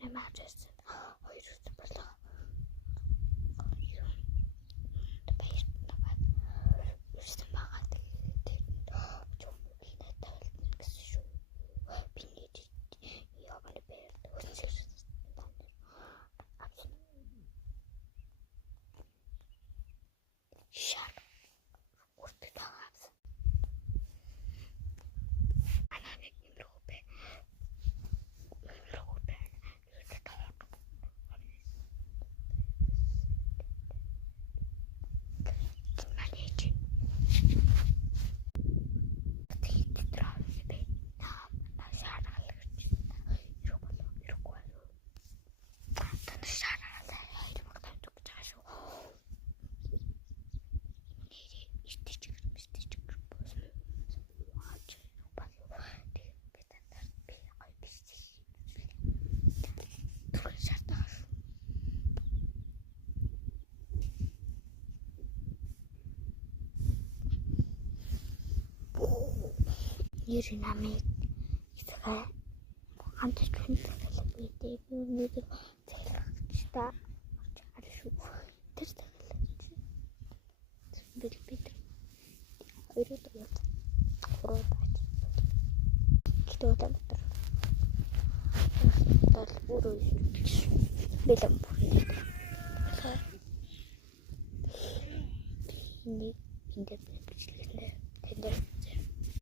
Намаажсэн 2 өдөр болоо. Юусэн байгаа тэгээд юм би надад гэсэн шүү. Би нэг яваад байр өсчихсэн. Шар үрдэг таавсан. Анаа Нэр намайг ихтэй хамт хэлэх үедээ би өнөөдөр цайлгачтай алшгүй тэр цайлгач бид хоёроо яваад хуруу бач гэдэг утгаар тал өөрөө бэлэн бүрээ ингээд